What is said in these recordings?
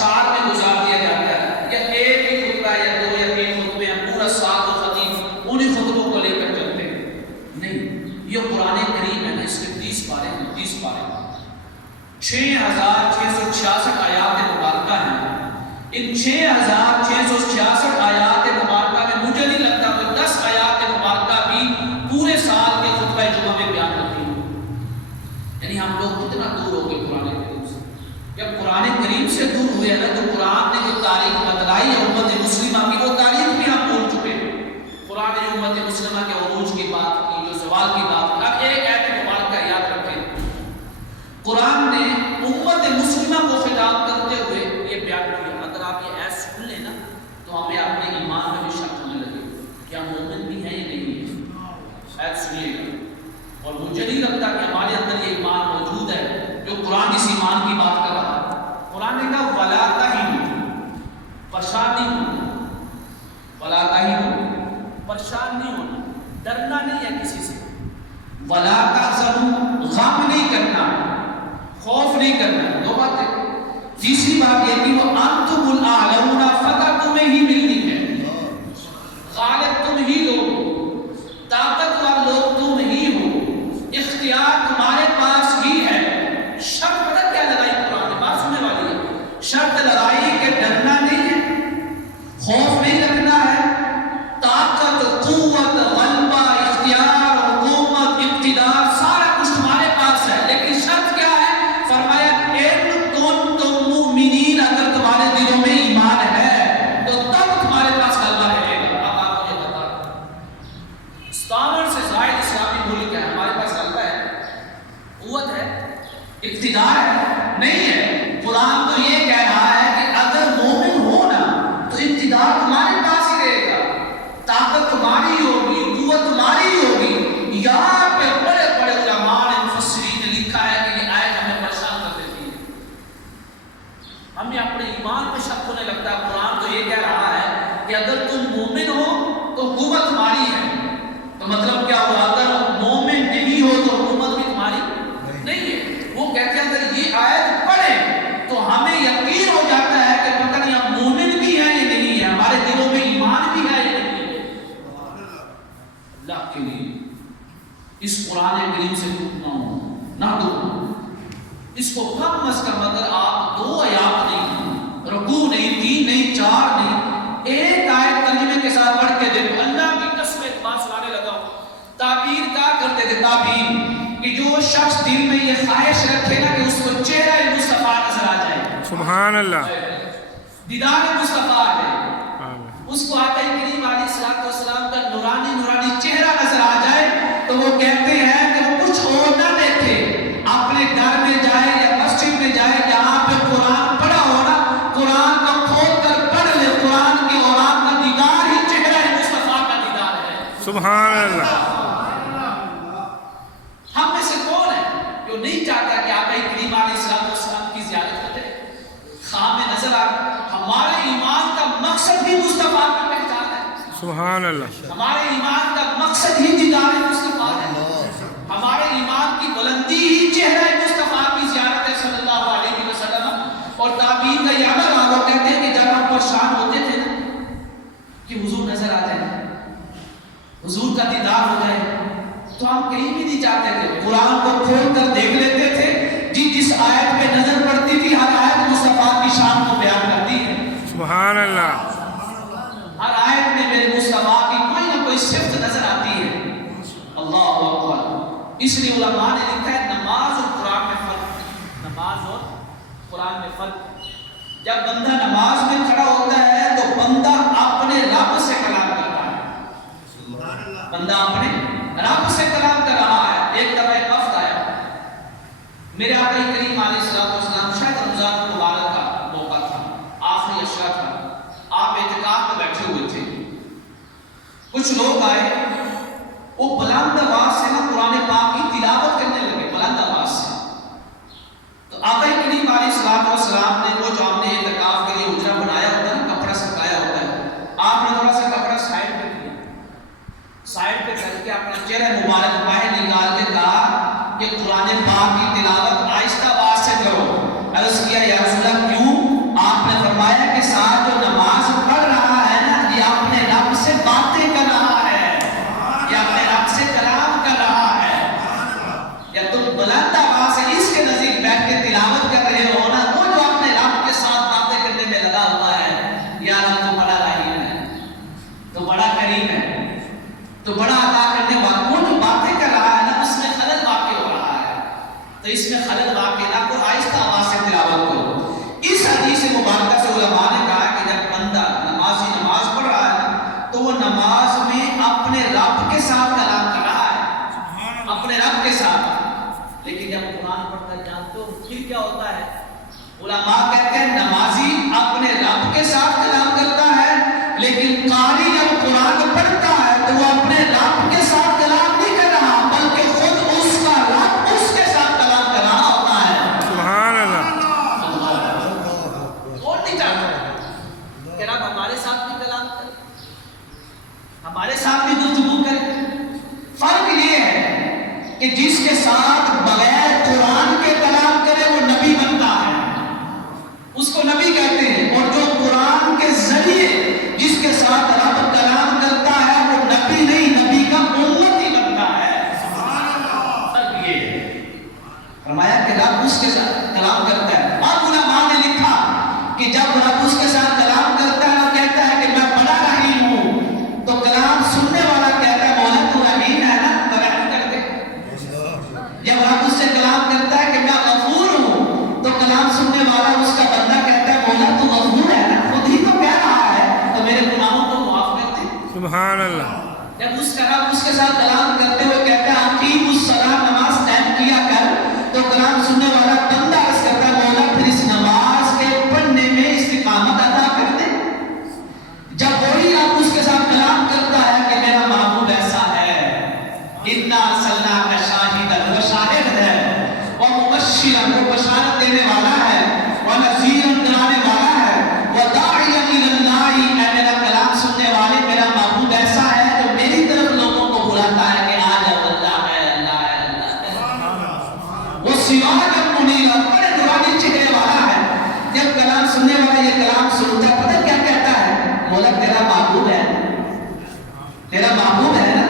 اشعار میں گزار دیا جاتا ہے، یا ایک ہی خطبہ یا دو یا تین خطبے ہیں، پورا سال و خطیب انہیں خطبوں کو لے کر چلتے ہیں. نہیں، یہ قرآن کریم ہے نا، اس کے 30 پارے ہیں، 30 پارے 6666 آیات مبارکہ ہیں. ان 6666 آیات مبارکہ میں مجھے نہیں لگتا کہ 10 آیات مبارکہ بھی پورے سال کے خطبہ جمعہ میں بیان ہوتی ہیں. یعنی ہم لوگ کتنا دور ہو گئے قرآن کریم سے. جب قرآن کریم سے دور ہوئے نا تو قرآن نے جو تاریخ بتلائی ہے امت مسلمہ کی، وہ تاریخ بھی ہم بھول چکے ہیں. قرآن نے امت مسلمہ کے عروج کی بات کی، جو زوال کی بات کی. اب ایک آیت مبارکہ یاد رکھیں، قرآن نے امت مسلمہ کو خطاب کرتے ہوئے یہ بیان کیا. اگر آپ یہ ایس سن لیں نا تو ہمیں اپنے ایمان میں بھی شک ہونے لگے کہ ہم مومن بھی ہیں یا نہیں ہیں. ایس سنیے گا، اور مجھے نہیں لگتا کہ ہمارے اندر یہ ایمان موجود ہے جو قرآن اس ایمان کی بات کر رہا ہے. قرآن نے کہا وَلَا تَهِنُوا، پریشان نہیں ہونا. وَلَا تَهِنُوا، پریشان نہیں ہونا، ڈرنا نہیں ہے کسی سے. وَلَا تَحْزَنُوا، غم نہیں کرنا، خوف نہیں کرنا. دو باتیں. تیسری بات یہ کہ وَأَنْتُمُ الْأَعْلَوْنَ، فتح تمہیں ہی ملنی ہے، غالب تم ہی لوگ، طاقتور لوگ تم ہی ہو، اختیار تمہارے پاس ہی ہے. شرط پتہ کیا لگائی قرآن نے؟ بات سننے والی ہے. شرط لگائی کہ ڈرنا نہیں ہے، خوف نہیں رکھنا ہے، طاقت، قوت، غلبہ، اختیار، حکومت، اقتدار سارا کچھ تمہارے پاس ہے. لیکن شرط کیا ہے؟ فرمایا ان کنتم مؤمنین، اگر تمہارے دلوں میں ایمان ہے تو تب تمہارے پاس غلبہ رہے گا. اب آپ مجھے بتا، 57 سے زائد اسلامی ملک ہے، ہمارے پاس غلبہ ہے، قوت ہے، اقتدار ہے؟ نہیں ہے. قرآن تو یہ کہہ رہا ہے کہ اگر مومن ہو نا تو اقتدار تمہارے پاس ہی رہے گا، طاقت تمہاری ہوگی، قوت تمہاری ہوگی. یہاں پہ بڑے بڑے علماء نے، مفسرین نے لکھا ہے کہ یہ آیت ہمیں پریشان کر دیتی ہے، ہمیں اپنے ایمان پہ شک ہونے لگتا ہے. قرآن تو یہ کہہ رہا ہے کہ اگر تم مومن ہو تو قوت تمہاری ہے. تو مطلب کیا ہوا؟ اگر مومن نہیں ہو تو حکومت بھی تمہاری نہیں ہے. وہ کہتے ہیں اگر یہ آیت پڑھیں تو ہمیں یقین ہو جاتا ہے کہ پتہ نہیں ہم مومن بھی ہیں یا نہیں ہیں، ہمارے دلوں میں ایمان بھی ہے یا نہیں ہے. اللہ کے لیے اس قرآن کریم سے ٹوٹنا ہو نہ ٹوٹنا. اس کو کم از کم اگر آپ 2 آیات نہیں، رکوع نہیں، 3 نہیں، 4 نہیں، ایک آیت ترجمے کے ساتھ پڑھ کے دیکھو. اللہ کی قسم اعتبار سنانے لگا ہوں. تعبیر کیا کرتے تھے؟ تعبیر کہ جو شخص دل میں یہ خواہش رکھے نا کہ اس کو چہرہ مصطفیٰ نظر آ جائے، سبحان اللہ، دیدار مصطفیٰ ہے، اس کو آقا کریم علیہ الصلوۃ والسلام کا نورانی نورانی چہرہ نظر آ جائے تو وہ کہتے ہیں کہ وہ کچھ اور نہ دیکھے، اپنے گھر میں جائے یا مسجد میں جائے، جہاں پہ قرآن پڑھا ہو نا، قرآن کو کھول کر پڑھ لے. قرآن کی اوراد کا دیدار ہی چہرہ مصطفیٰ کا دیدار ہے. سبحان اللہ. ہم میں سے کون ہے جو نہیں چاہتا کہ آقا کریم علیہ السلام کی زیارت کرے؟ خواب میں نظر آ. ہمارے ایمان کا مقصد ہی مصطفیٰ کی پہچان ہے. سبحان اللہ. ہمارے ایمان کا مقصد ہی دیدار مصطفیٰ ہے. ہمارے ایمان کی بلندی ہی چہرہ مصطفیٰ کی زیارت ہے صلی اللہ علیہ وسلم. اور تعبیر کا یہ عمل ہے. وہ کہتے ہیں کہ جب ہم پریشان ہوتے تھے نا کہ حضور نظر آ جائے، حضور کا دیدار ہو جائے، تو ہم کہیں بھی نہیں جاتے تھے، قرآن کو کھول کر دیکھ لیتے تھے. جس آیت پہ نظر پڑتی تھی ہر آیت مصطفیٰ کی شان کو بیان کرتی ہے. سبحان اللہ. ہر آیت میں میرے مصطفیٰ کی کوئی نہ کوئی صفت نظر آتی ہے. اللہ اکبر. اس لیے علماء نے لکھا ہے نماز اور قرآن میں فرق. نماز اور قرآن میں فرق. جب بندہ نماز میں کھڑا ہوتا ہے تو بندہ اپنے رب سے کلام کرتا ہے. بندہ اپنے رب سے کلام کر رہا ہے. ایک دفعہ ایک وفد آیا, میرے آقا کریم علیہ الصلوۃ والسلام, شاید رمضان المبارک کا موقع تھا, آخری اشرا تھا, آپ اعتکاف میں بیٹھے ہوئے تھے. کچھ لوگ آئے, وہ بلند آواز سے نا قرآن پاک کی تلاوت کرنے لگے, بلند آواز سے. تو آقا کریم علیہ الصلوۃ والسلام نے وہ جو ہم نے اعتکاف کے لیے اجرا بنایا ہوتا ہے, کپڑا سکھایا ہوتا ہے, آپ نے تھوڑا سا کپڑا سائڈ پہ کیا, سائڈ پہ کر کے اپنا چہرہ مبارک باہر نکال کے کہا کہ قرآن پاک کی تلاوت آہستہ آواز سے کرو. عرض کیا یا رسول اللہ کیوں؟ آپ نے کے نہ کرو، آہستہ آواز سے تلاوت کرو۔ اس حدیث مبارکہ سے علماء نے کہا کہ جب بندہ نمازی نماز پڑھ رہا ہے تو وہ نماز میں اپنے رب کے ساتھ کلام کر رہا ہے، اپنے رب کے ساتھ۔ لیکن جب قرآن پڑھتا ہے جانتے ہو پھر کیا ہوتا ہے؟ علماء کہتے ہیں نمازی اپنے رب کے ساتھ کلام کرتا ہے، لیکن قاری جب قرآن پڑھتا ہے تو وہ اپنے رب کے ساتھ کلام نہیں کر رہا، بلکہ خود اس کا رب اس کے ساتھ کلام کر رہا ہوتا ہے۔ سبحان اللہ، اور نہیں چاہتا کہ رب ہمارے ساتھ بھی کلام کرے، ہمارے ساتھ بھی گفتگو کرے۔ فرق یہ ہے کہ جس کے ساتھ بغیر قرآن کے کلام کرے وہ نبی بنتا ہے، اس کو نبی کہتے ہیں، اور جو قرآن کے ذریعے جس کے ساتھ رب کلام کرتا ہے وہ نبی نہیں، نبی کا امتی بنتا ہے۔ فرق یہ ہے، فرمایا کہ رب اس کے ساتھ کلام کرتا ہے۔ اور علماء نے لکھا کہ جب رب اس کے ساتھ کلام کرتا ہے وہ کہتا ہے کہ میں بڑا رحیم ہوں، تو کلام سننے والا کہتا ہے مولا تو رحیم ہے نا، تو رحم کر دے۔ جب رب اس سے کلام کرتا ہے کہ میں غفور ہوں، تو کلام سننے والا اس کا بندہ کہتا ہے مولا تو غفور ہے نا، خود ہی تو کہہ رہا ہے تو میرے گناہوں کو معاف کر دے۔ سبحان اللہ، جب اس کا رب اس کے ساتھ کلام کرتے ہوئے کہتا ہے اقیم الصلاۃ، نماز قائم کیا کر، تو کلام سننے والا بندہ عرض کرتا ہے مولا پھر اس نماز کے پڑھنے میں استقامت عطا کر دے۔ جب وہی رب اس کے ساتھ کلام کرتا ہے کہ میرا محبوب ایسا ہے، انا ارسلناک شاہدا، وہ شاہد ہے، ومبشرا، وہ بشارت دینے والا ہے، ونذیرا، ڈرانے والا ہے، وداعیا الی اللہ، اے میرا کلام سننے والے میرا محبوب ایسا ہے جو میری طرف لوگوں کو بلاتا ہے کہ آ جاؤ، اللہ ہے، اللہ ہے، اللہ ہے۔ وہ سراجا منیرا، بڑے نورانی چہرے والا ہے۔ جب کلام سننے والا یہ کلام سنتا ہے پتہ کیا کہتا ہے؟ مولا تیرا محبوب ہے، تیرا محبوب ہے نا،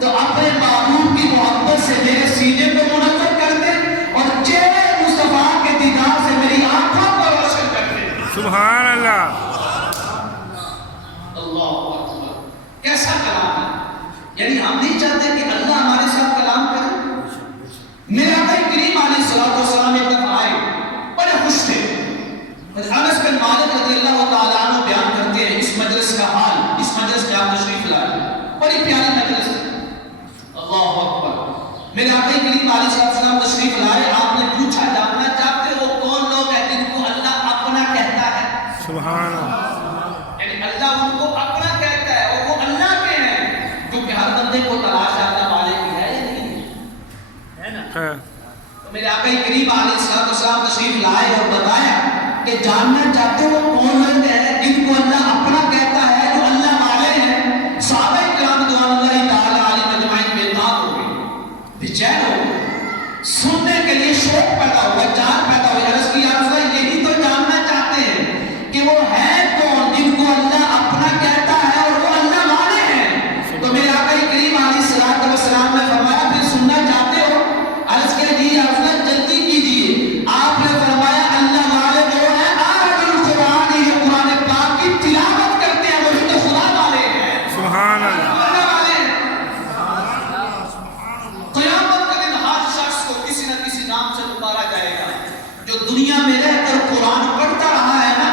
تو اپنے محبوب کی محبت سے میرے سینے کو منور کر دے اور چہرے مصطفیٰ کے دیدار سے میری آنکھوں کو روشن کر دے۔ سبحان اللہ، اللہ اکبر، کیسا کلام ہے! یعنی ہم نہیں چاہتے کہ اللہ ہمارے ساتھ کلام کرے۔ میرے آقا کریم علیہ الصلوۃ والسلام ایک دفعہ آئے، بڑے خوش تھے۔ انس بن مالک رضی اللہ تعالیٰ عنہ بیان کرتے ہیں اس مجلس کا حال، اس مجلس میں آپ تشریف لائے، بڑی پیاری مجلس ہے۔ اللہ اکبر، میرے آقا کریم علیہ الصلوۃ والسلام تشریف لائے، آپ نے پوچھا جاننا چاہتے ہو کون لوگ ہیں جن کو اللہ اپنا کہتا ہے؟ سبحان اللہ، یعنی اللہ ان کو اپنا کہتا ہے اور وہ اللہ کے ہیں، کیونکہ ہر بندے کو تلاش اللہ والے کی ہے یا نہیں ہے نا؟ تو میرے آقا کریم علیہ الصلوۃ والسلام تشریف لائے اور بتایا کہ جاننا چاہتے ہو کون لوگ ہیں جن کو اللہ اپنا کہتا ہے، جو اللہ والے ہیں۔ صحابہ کرام رضوان اللہ تعالی علیہم اجمعین بیدار ہو گئے، بے چین ہو گئے، سننے کے لیے شوق پیدا ہوا، جان پیدا ہوئی۔ عرض کی یا رسول اللہ یہی تو جاننا چاہتے ہیں کہ وہ ہے کون جن کو اللہ اپنا کہتا ہے اور وہ اللہ والے ہیں۔ تو میرے آقا کریم علیہ الصلوۃ والسلام نے فرمایا پھر سننا چاہتے ہو؟ عرض کیا جی یا رسول اللہ جلدی کیجیے۔ آپ نے فرمایا اللہ والے وہ ہیں اہل القرآن، یہ قرآن پاک کی تلاوت کرتے ہیں، وہی تو خدا والے ہیں۔ سبحان اللہ، اللہ والے ہیں۔ قیامت کے دن ہر شخص کو کسی نہ کسی نام سے پکارا جائے گا۔ جو دنیا میں رہ کر قرآن پڑھتا رہا ہے نا،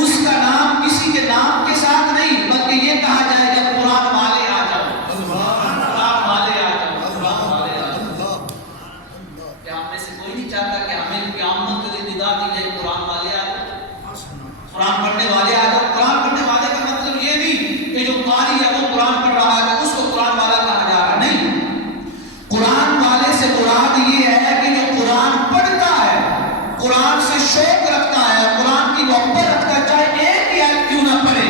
اس کا نام کسی کے نام کے ساتھ نہیں بلکہ یہ کہا جائے گا قرآن والے آ جاؤ، قرآن والے آ جاؤ، قرآن والے آ جاؤ۔ کیا ہم میں سے کوئی نہیں چاہتا کہ ہمیں قیامت کے دن ندا دی جائے قرآن والے آ جاؤ، قرآن پڑھنے والے آ جاؤ؟ قرآن پڑھنے والے کا مطلب یہ نہیں کہ جو قاری ہے وہ قرآن پڑھ رہا ہے تو اس کو قرآن والا کہا جا رہا، نہیں۔ قرآن والے سے مراد یہ ہے کہ جو قرآن پڑھتا ہے، قرآن سے شوق رکھتا ہے، قرآن کی محبت رکھتا ہے، چاہے ایک ہی آیت کیوں نہ پڑھے،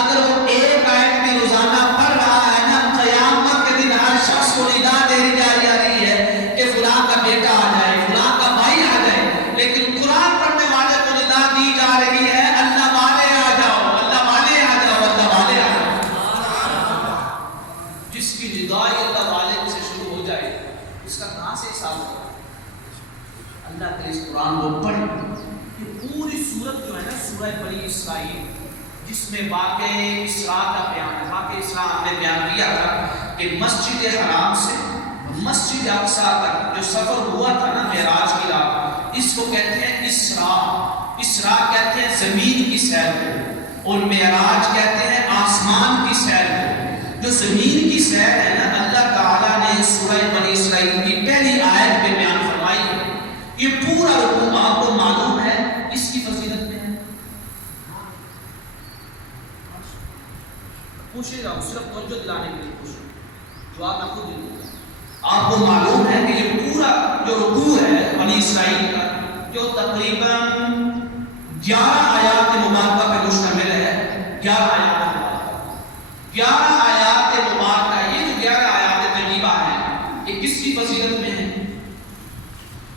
اگر وہ ایک آیت بھی روزانہ پڑھ رہا ہے نا، قیامت کے دن ہر شخص کو ندا دے دی جا رہی ہے کہ فلاں کا بیٹا آ جائے، فلاں کا بھائی آ جائے، لیکن قرآن پڑھنے والے کو ندا دی جا رہی ہے اللہ والے آ جاؤ، اللہ والے آ جاؤ، اللہ والے آ جاؤ۔ جس کی ندائی اللہ والے سے شروع ہو جائے اس کا کہاں سے حساب ہوگا؟ اللہ کے اس قرآن کو پڑھ، یہ پوری سورت جو ہے نا سورہ بنی اسرائیل، جس میں واقع اسراء کا بیان ہے۔ واقع اسراء ہم نے بیان کیا تھا کہ مسجد حرام سے مسجد اقصیٰ تک جو سفر ہوا تھا نا معراج کی رات، اس کو کہتے ہیں اسراء۔ اسراء کہتے ہیں زمین کی سیر کو، اور معراج کہتے ہیں آسمان کی سیر کو۔ جو زمین کی سیر ہے نا، اللہ تعالیٰ نے سورہ بنی اسرائیل کی پہلی آیت میں بیان فرمائی ہے۔ یہ پورا رکوع آپ کو معلوم ہے اس کی فضیلت میں ہے؟ پوچھے جاؤ، صرف توجہ دلانے کے لیے پوچھو، جواب میں خود دوں گا۔ آپ کو معلوم ہے کہ یہ پورا جو رکوع ہے بنی اسرائیل کا، جو تقریباً 11 آیات مبارکہ پہ مشتمل ہے، 11 آیات مبارکہ، 11 آیات مبارکہ، یہ جو 11 آیات طیبہ ہیں، یہ کس کی فضیلت میں ہے؟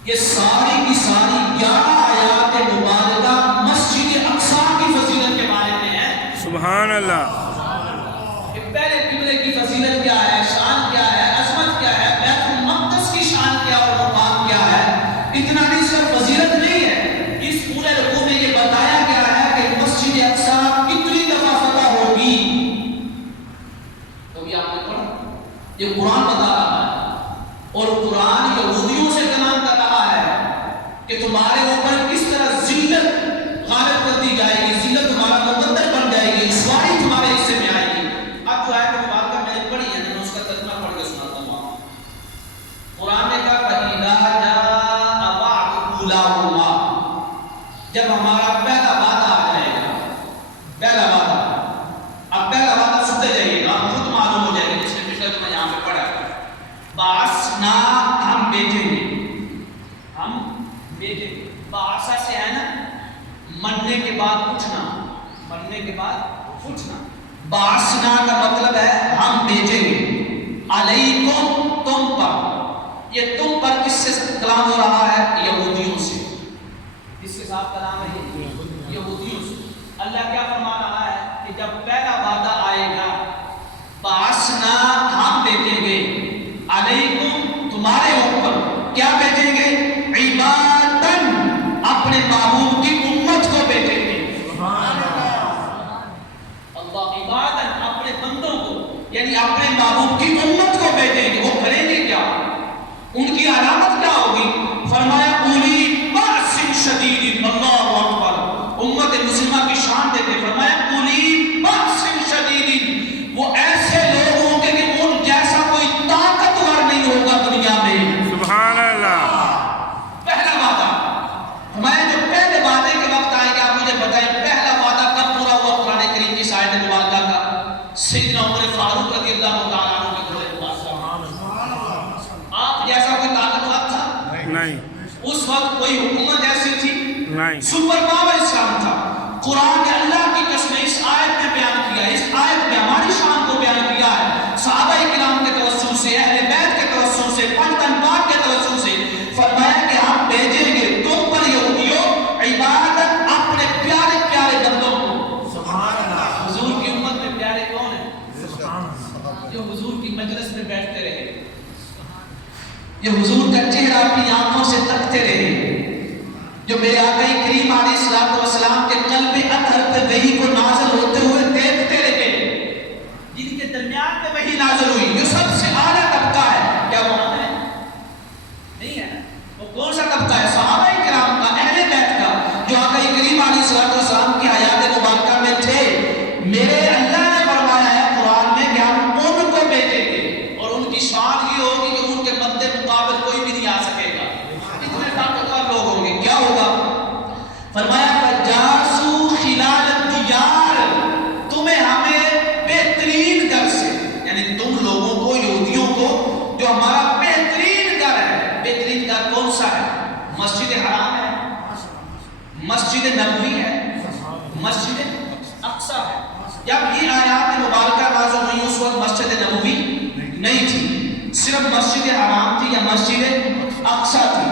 یہ ساری کی ساری 11 آیات مبارکہ مسجد اقصیٰ کی فضیلت کے بارے میں ہے۔ سبحان اللہ۔ پہلے قبلے کی فضیلت کیا ہے، شان کیا ہے، عظمت کیا ہے، بیت المقدس کی شان کیا اور مقام کیا ہے، اتنا نہیں صرف فضیلت نہیں ہے، اس پورے رکوع میں یہ بتایا گیا ہے کہ مسجد اقصیٰ کتنی دفعہ فتح ہوگی۔ تو یہ آپ نے پڑھا، یہ قرآن بتا رہا ہے، اور قرآن یہودیوں سے کلام کر رہا ہے کہ تمہارے اوپر کس طرح ذلت غالب کر دی جائے گی، ذلت تمہارا مقدر بن جائے گی، رسوائی تمہارے حصے میں آئے گی۔ اب جو آیت مبارکہ میں نے پڑھی ہے، میں اس کا ترجمہ پڑھ کے سناتا ہوں۔ قرآن نے کہا فَإِذَا جَاءَ وَعْدُ أُولَاهُمَا، جب ہمارا پہلا وعدہ آ جائے گا، پہلا وعدہ، اب پہلا وعدہ سنتے جائیے گا، خود معلوم ہو جائے گا، جس نے پچھلے میں یہاں پہ پڑھا ہے، بَعَثْنَا، ہم بھیجیں گے، ہم بھیجیں گے۔ بَعَثَ سے ہے نا مرنے کے بعد اٹھنا، مرنے کے بعد اٹھنا۔ باسنا کا مطلب ہے ہم بھیجیں گے، علیکم، تم پر۔ یہ تم پر کس سے کلام ہو رہا ہے؟ یہودیوں سے۔ کس کے ساتھ کلام ہے؟ یہودیوں سے۔ اللہ کیا فرما رہا ہے کہ جب پہلا وعدہ آئے گا، باسنا، ہم بھیجیں گے، علیکم، تمہارے اوپر، کیا بھیجیں گے؟ عبادن، اپنے محبوب کی امت کو بھیجیں گے۔ عبادت، اپنے بندوں کو، یعنی اپنے محبوب کی امت کو بھیجیں گے۔ وہ کریں گے کیا؟ ان کی علامت کیا ہوگی؟ فرمایا اولی بأس شدید، اللہ اکبر، امت مسلمہ کی شان دیتے، فرمایا اولی بأس شدید، وہ ایسے لوگ ہوں گے کہ ان جیسا کوئی طاقتور نہیں ہوگا دنیا میں۔ سبحان اللہ۔ پہلا وعدہ، فرمایا جو پہلے وعدے کے وقت آئے گا، آپ مجھے بتائیں پہلا وعدہ کب پورا ہوا قرآن کریم کی آیت مبارکہ کا؟ سیدنا عمر فاروق رضی اللہ تعالیٰ عنہ کے دور میں۔ آپ جیسا کوئی طاقتور تھا نہیں، اس وقت، کوئی حکومت ایسی تھی نہیں، سپر پاور اسلام تھا۔ قرآن نے اللہ کی قسم اس آیت میں بیان کیا ہے، اس آیت میں ہماری شان کو بیان کیا ہے، صحابہ کرام کے توسل سے، اہل بیت کے توسل سے، پنجتن پاک کے توسل سے، فرمایا کہ ہم بھیجیں گے تم پر یہودیوں عبادت، اپنے پیارے پیارے بندوں کو۔ سبحان اللہ۔ حضور کی امت میں پیارے کون ہیں؟ جو حضور کی مجلس میں بیٹھتے رہے، جو حضور کا چہرہ اپنی آنکھوں سے تکتے رہے، جو میرے آقا کریم علیہ الصلوۃ والسلام کے قلب اطہر پہ وحی کو نازل ہوتے ہوئے دیکھتے رہے، جن کے درمیان میں وحی نازل ہوئی، جو سب سے اعلیٰ طبقہ ہے، کیا وہ ہم ہیں؟ نہیں ہے۔ وہ کون سا طبقہ ہے؟ صحابہ کرام کا، اہل بیت کا، جو آقا کریم علیہ الصلوۃ والسلام کی حیات مبارکہ میں تھے۔ میرے اللہ نے فرمایا ہے قرآن میں کہ ہم ان کو بھیجیں گے، اور ان کی شان یہ ہوگی کہ ان کے مد مقابل کوئی بھی نہیں آ سکے گا، اتنے طاقتور لوگ ہوں گے۔ کیا ہوگا؟ فرمایا فجاسو خلال الدیار، تمہیں ہمیں بہترین گھر سے، یعنی تم لوگوں کو، یہودیوں کو، جو ہمارا بہترین گھر ہے، بہترین گھر کون سا ہے؟ مسجد حرام ہے، مسجد نبوی ہے، مسجد اقصیٰ ہے۔ جب یہ آیات مبارکہ نازل ہوئی اس وقت مسجد نبوی نہیں تھی، صرف مسجد حرام تھی یا مسجد اقصیٰ تھی۔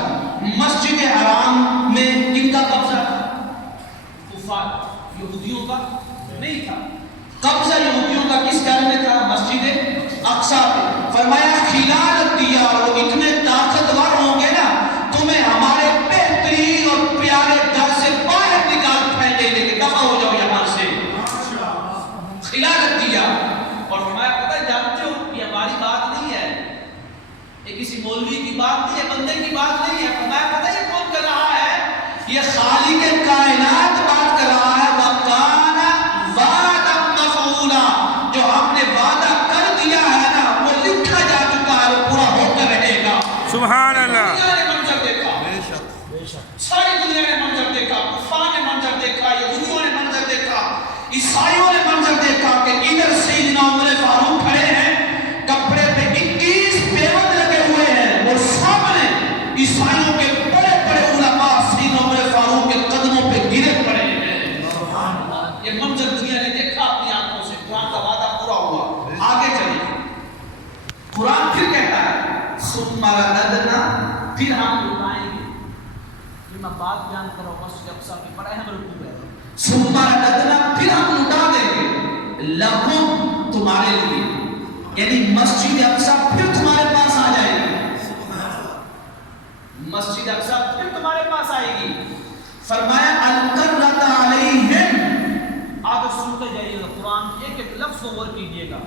مسجد حرام میں کن کا قبضہ تھا؟ کفار، یہودیوں کا نہیں تھا۔ قبضہ یہودیوں کا کس گھر میں تھا؟ مسجد اقصیٰ پہ۔ فرمایا خلال الدیار، وہ اتنے طاقتور ہوں گے نا، تمہیں ہمارے بہترین اور پیارے گھر سے باہر نکال پھینکیں گے کہ دفع ہو جاؤ یہاں سے۔ خلال الدیار۔ اور فرمایا پتہ جانتے ہو یہ ہماری بات نہیں ہے، یہ کسی مولوی کی بات نہیں ہے، بندے کی بات نہیں ہے۔ فرمایا پتہ یہ کون کر رہا ہے؟ یہ خالق کائنات بات کر رہا ہے، وَقَانَ وَعْدًا مَفْعُولًا، جو ہم نے وعدہ کر دیا ہے نا وہ لکھا جا چکا ہے، وہ پورا ہو کر رہے گا۔ سبحان اللہ۔ دنیا نے منظر دیکھا، ساری دنیا نے منظر دیکھا، کفار نے منظر دیکھا، یہودیوں نے منظر دیکھا، عیسائیوں نے منظر دیکھا کہ ادھر سیدنا عمر فاروق کھڑے ہیں، کپڑے پہ 21 پیوند لگے ہوئے ہیں، اور سامنے عیسائیوں کے بڑے بڑے علماء سیدنا عمر فاروق کے قدموں پہ گرے پڑے ہیں۔ یہ منظر دنیا نے دیکھا اپنی آنکھوں سے، قرآن کا وعدہ پورا ہوا۔ آگے چلیے، قرآن پھر کہتا ہے ثم رددنا، پھر ہم لٹائیں گے۔ یہ میں بات بیان کر رہا ہوں، مسجد اقصی کی بڑا اہم رکوع ہے۔ ثم رددنا، پھر ہم لٹا دیں گے، لکم، تمہارے لیے، یعنی مسجد اقصی پھر تمہارے پاس آ جائے گی، مسجد اقصی پھر تمہارے پاس آئے گی۔ فرمایا القرۃ علیہم، آگے سنتے جائیے گا، قرآن کی ایک ایک لفظ غور کیجیے گا،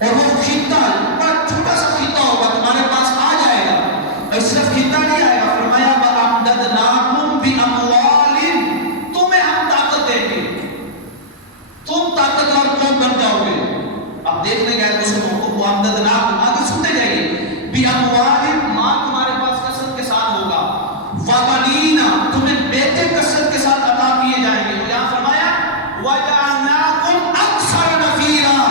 اور وہ خطہ بڑا چھوٹا سا خطہ ہوگا تمہارے پاس آ جائے گا، اور صرف خطہ نہیں آئے گا۔ فرمایا وَأَمْدَدْنَاكُمْ بِأَمْوَالٍ، تمہیں ہم طاقت دیں گے، تم طاقتور قوم بن جاؤ گے۔ اب دیکھنے گئے مسلمانوں کو وَأَمْدَدْنَاكُمْ، آگے سنتے جائیے، بِأَمْوَالٍ، مال تمہارے پاس کثرت کے ساتھ ہوگا، وَبَنِينَ، تمہیں بیٹے کثرت کے ساتھ عطا کیے جائیں گے۔ اور یہاں فرمایا وَجَعَلْنَاكُمْ أَكْثَرَ نَفِيرًا،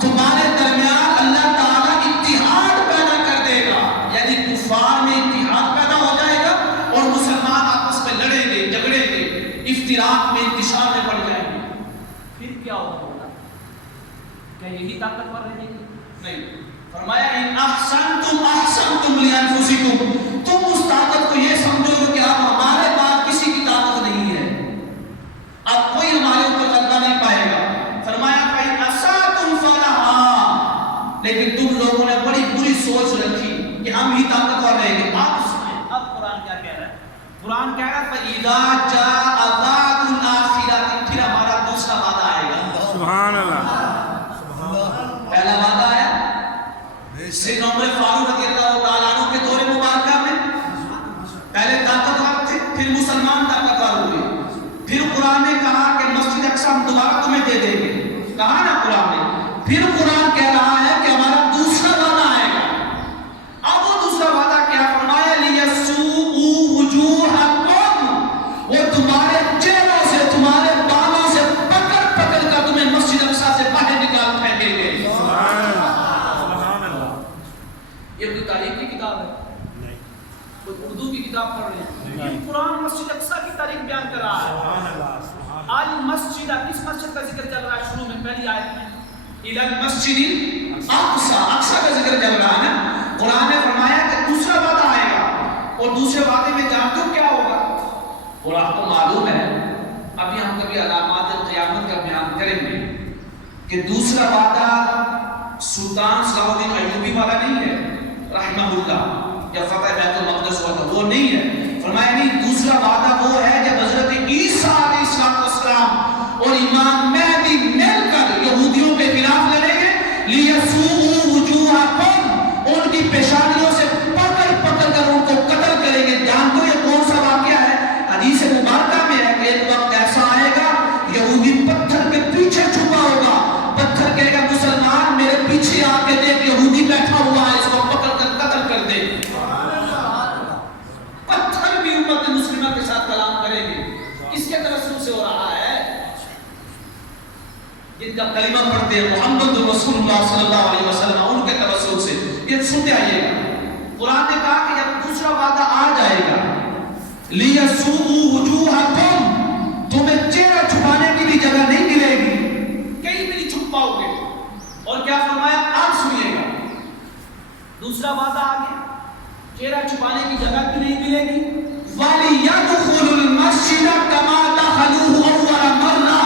تمہارے درمیان اللہ تعالیٰ اتحاد پیدا کر دے گا، یعنی کفار میں اتحاد پیدا ہو جائے گا اور مسلمان آپس میں لڑیں گے، جھگڑیں گے، افتراق میں، انتشار میں پڑ جائیں گے۔ پھر کیا ہوگا؟ کیا یہی طاقتور رہے گی؟ نہیں، فرمایا ان احسنتم احسنتم لانفسکم، تم اس طاقت کو یہ سمجھو گے کہ اب ہمارے پاس کسی کی طاقت نہیں ہے، اب کوئی ہمارے اوپر غلبہ نہیں پائے گا۔ فرمایا فَإِنْ أَسَأْتُمْ فَلَهَا، لیکن تم لوگوں نے بڑی بری سوچ رکھی کہ ہم ہی طاقتور رہیں گے۔ آپ سنیں اب قرآن کیا کہہ رہا ہے، قرآن کہہ رہا ہے فَإِذَا جَاءَ وَعْدُ الْآخِرَةِ، پھر ہمارا دوسرا وعدہ آئے گا۔ سبحان اللہ۔ پہلا وعدہ آیا سیدنا عمر فاروق رضی اللہ تعالیٰ عنہ کے دور مبارکہ میں، پہلے طاقتور تھے، پھر مسلمان طاقتور ہوئے، پھر قرآن نے کہا کہ مسجد اقصی ہم دوبارہ تمہیں دے دیں گے، کہا نا قرآن نے، پھر قرآن کہہ رہا ہے کہ ہمارا دوسرا وعدہ آئے گا۔ اب وہ دوسرا وعدہ کیا؟ فرمایا لِيَسُوءُوا وُجُوهَكُمْ، وہ تمہارے چہروں سے، تمہارے بالوں سے پکڑ پکڑ کر تمہیں مسجد اقصی سے باہر نکال پھینکیں گے۔ یہ کوئی تاریخ کی کتاب ہے؟ کوئی اردو کی کتاب پڑھ رہے ہیں؟ قرآن مسجد اقصی کی تاریخ بیان کر رہا ہے۔ آج مسجد، کس مسجد کا ذکر چل رہا ہے؟ شروع میں پہلی آیت میں اِلَى الْمَسْجِدِ الْأَقْصَى، اقصی کا ذکر چل رہا ہے نا۔ قرآن نے فرمایا کہ دوسرا وعدہ آئے گا، اور دوسرے وعدے میں جانتے ہو کیا ہوگا؟ اور آپ کو معلوم ہے، ابھی ہم کبھی علامات قیامت کا بیان کریں گے کہ دوسرا وعدہ سلطان صلاح الدین ایوبی والا نہیں ہے رحمہ اللہ، یا فتح بیت المقدس والا، وہ نہیں ہے۔ فرمایا نہیں، دوسرا وعدہ وہ ہے جب حضرت عیسیٰ علیہ السلام اور امام مہدی مل کر یہودیوں کے خلاف لڑیں گے، لِيَسُوءُوا وُجُوهَكُمْ، ان کی پیشانیوں سے پکڑ پکڑ کر ان کو قتل کریں گے۔ جانتے ہو یہ کون سا واقعہ ہے؟ حدیث مبارکہ میں ہے کہ ایک وقت ایسا آئے گا یہودی پتھر کے پیچھے چھپا ہوگا، پتھر کہے گا مسلمان میرے پیچھے آ کے دیکھ یہودی بیٹھا ہوا ہے، اس کو پکڑ کر قتل کر دے۔ پتھر بھی امت مسلمہ کے ساتھ کلام کریں گے، کس کے توسط سے ہو رہا ہے؟ جن کا کلمہ پڑھتے ہیں محمد رسول اللہ صلی اللہ علیہ وسلم، ان کے توسط سے۔ یہ سنتے آئیے گا، قرآن نے کہا کہ جب دوسرا وعدہ آ جائے گا، لِيَسُوءُوا وُجُوهَكُمْ، تمہیں چہرہ چھپانے کی بھی جگہ نہیں ملے گی، کہیں بھی نہیں چھپ پاؤ گے۔ اور کیا فرمایا؟ آپ سنیے گا، دوسرا وعدہ آ گیا، چہرہ چھپانے کی جگہ بھی نہیں ملے گی۔ وَلِيَدْخُلُوا الْمَسْجِدَ كَمَا دَخَلُوهُ أَوَّلَ مَرَّةٍ،